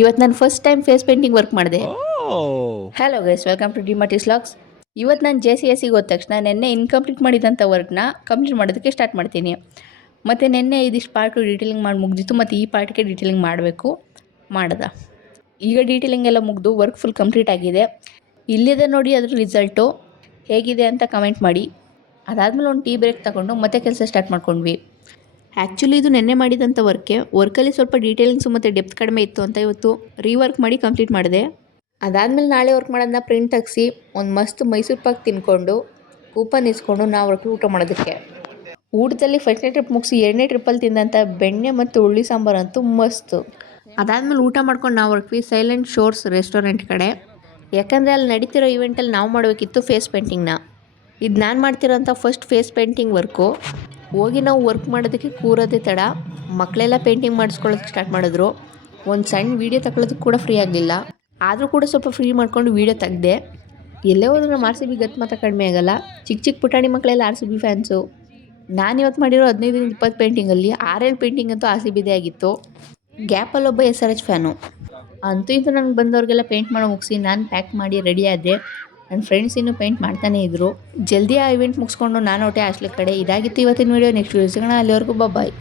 ಇವತ್ತು ನಾನು first time face painting work ಮಾಡಿದೆ. ಹಲೋ ಗೈಸ್, ವೆಲ್ಕಮ್ ಟು ಡಿಮಾರ್ಟಿಸ್ ವ್ಲಾಗ್ಸ್. ಇವತ್ತು ನಾನು JCSಗೆ ಹೋದ ತಕ್ಷಣ ನೆನ್ನೆ ಇನ್ಕಂಪ್ಲೀಟ್ ಮಾಡಿದಂಥ ವರ್ಕ್ನ ಕಂಪ್ಲೀಟ್ ಮಾಡೋದಕ್ಕೆ ಸ್ಟಾರ್ಟ್ ಮಾಡ್ತೀನಿ. ಮತ್ತು ನೆನ್ನೆ ಇದಿಷ್ಟು ಪಾರ್ಟು ಡೀಟೇಲಿಂಗ್ ಮಾಡಿ ಮುಗ್ದಿತ್ತು, ಮತ್ತು ಈ ಪಾರ್ಟ್ಗೆ ಡೀಟೇಲಿಂಗ್ ಮಾಡಬೇಕು ಮಾಡ್ದೆ. ಈಗ ಡೀಟೇಲಿಂಗ್ ಎಲ್ಲ ಮುಗಿದು ವರ್ಕ್ ಫುಲ್ ಕಂಪ್ಲೀಟ್ ಆಗಿದೆ. ಇಲ್ಲಿದೆ ನೋಡಿ ಅದ್ರ ರಿಸಲ್ಟು ಹೇಗಿದೆ ಅಂತ ಕಮೆಂಟ್ ಮಾಡಿ. ಅದಾದಮೇಲೆ ಒಂದು ಟೀ ಬ್ರೇಕ್ ತಗೊಂಡು ಮತ್ತೆ ಕೆಲಸ ಸ್ಟಾರ್ಟ್ ಮಾಡ್ಕೊಂಡ್ವಿ. ಆ್ಯಕ್ಚುಲಿ ಇದು ನೆನ್ನೆ ಮಾಡಿದಂಥ ವರ್ಕಲ್ಲಿ ಸ್ವಲ್ಪ ಡೀಟೇಲಿಂಗ್ಸು ಮತ್ತು ಡೆಪ್ತ್ ಕಡಿಮೆ ಇತ್ತು ಅಂತ ಇವತ್ತು ರೀವರ್ಕ್ ಮಾಡಿ ಕಂಪ್ಲೀಟ್ ಮಾಡಿದೆ. ಅದಾದಮೇಲೆ ನಾಳೆ ವರ್ಕ್ ಮಾಡೋದನ್ನ ಪ್ರಿಂಟ್ ತೆಗ್ಸಿ ಒಂದು ಮಸ್ತ್ ಮೈಸೂರು ಪಾಕ್ ತಿನ್ಕೊಂಡು ಕೂಪನ್ ಇಸ್ಕೊಂಡು ನಾವು ಹೊರಟು ಊಟ ಮಾಡೋದಕ್ಕೆ. ಊಟದಲ್ಲಿ ಫಸ್ಟ್ನೇ ಟ್ರಿಪ್ ಮುಗಿಸಿ ಎರಡನೇ ಟ್ರಿಪ್ಪಲ್ಲಿ ತಿಂದಂಥ ಬೆಣ್ಣೆ ಮತ್ತು ಹುಳ್ಳಿ ಸಾಂಬಾರು ಅಂತೂ ಮಸ್ತು. ಅದಾದಮೇಲೆ ಊಟ ಮಾಡ್ಕೊಂಡು ನಾವು ಹೊರಟ್ವಿ ಸೈಲೆಂಟ್ ಶೋರ್ಸ್ ರೆಸ್ಟೋರೆಂಟ್ ಕಡೆ. ಯಾಕಂದರೆ ಅಲ್ಲಿ ನಡೀತಿರೋ ಇವೆಂಟಲ್ಲಿ ನಾವು ಮಾಡಬೇಕಿತ್ತು ಫೇಸ್ ಪೇಂಟಿಂಗ್ನ. ಇದು ನಾನು ಮಾಡ್ತಿರೋಂಥ ಫಸ್ಟ್ ಫೇಸ್ ಪೇಂಟಿಂಗ್ ವರ್ಕು. ಹೋಗಿ ನಾವು ವರ್ಕ್ ಮಾಡೋದಕ್ಕೆ ಕೂರೋದೇ ತಡ, ಮಕ್ಕಳೆಲ್ಲ ಪೇಂಟಿಂಗ್ ಮಾಡಿಸ್ಕೊಳ್ಳೋದಕ್ಕೆ ಸ್ಟಾರ್ಟ್ ಮಾಡಿದ್ರು. ಒಂದು ಸಣ್ಣ ವೀಡಿಯೋ ತಗೊಳ್ಳೋದಕ್ಕೆ ಕೂಡ ಫ್ರೀ ಆಗಲಿಲ್ಲ, ಆದರೂ ಕೂಡ ಸ್ವಲ್ಪ ಫ್ರೀ ಮಾಡ್ಕೊಂಡು ವೀಡಿಯೋ ತೆಗೆದೆ. ಎಲ್ಲೇ ಹೋದ್ರೂ ನಮ್ಮ RCB ಗತ್ತು ಮಾತ್ರ ಕಡಿಮೆ ಆಗಲ್ಲ. ಚಿಕ್ಕ ಚಿಕ್ಕ ಪುಟಾಣಿ ಮಕ್ಕಳೆಲ್ಲ RCB ಫ್ಯಾನ್ಸು. ನಾನು ಇವತ್ತು ಮಾಡಿರೋ 15-20 ಪೇಂಟಿಂಗಲ್ಲಿ 6-7 ಪೇಂಟಿಂಗ್ ಅಂತೂ RCBದೇ ಆಗಿತ್ತು. ಗ್ಯಾಪಲ್ಲಿ ಒಬ್ಬ SRH ಫ್ಯಾನು. ಅಂತೂ ಇದು ನನಗೆ ಬಂದವ್ರಿಗೆಲ್ಲ ಪೇಂಟ್ ಮಾಡೋ ಮುಗಿಸಿ ನಾನು ಪ್ಯಾಕ್ ಮಾಡಿ ರೆಡಿ ಆದೆ. ನನ್ನ ಫ್ರೆಂಡ್ಸ್ ಇನ್ನೂ ಪೇಂಟ್ ಮಾಡ್ತಾನೇ ಇದ್ದರು. ಜಲ್ದಿ ಆ ಇವೆಂಟ್ ಮುಗಿಸ್ಕೊಂಡು ನಾನು ಹೊಟ್ಟೆ ಹಾಸ್ಟೆಲ್ ಕಡೆ. ಇದಾಗಿತ್ತು ಇವತ್ತಿನ ವೀಡಿಯೋ. ನೆಕ್ಸ್ಟ್ ವೀಡಿಯೋ ಸಿಗೋಣ. ಅಲ್ಲಿವರೆಗೂ ಬಾಯ್.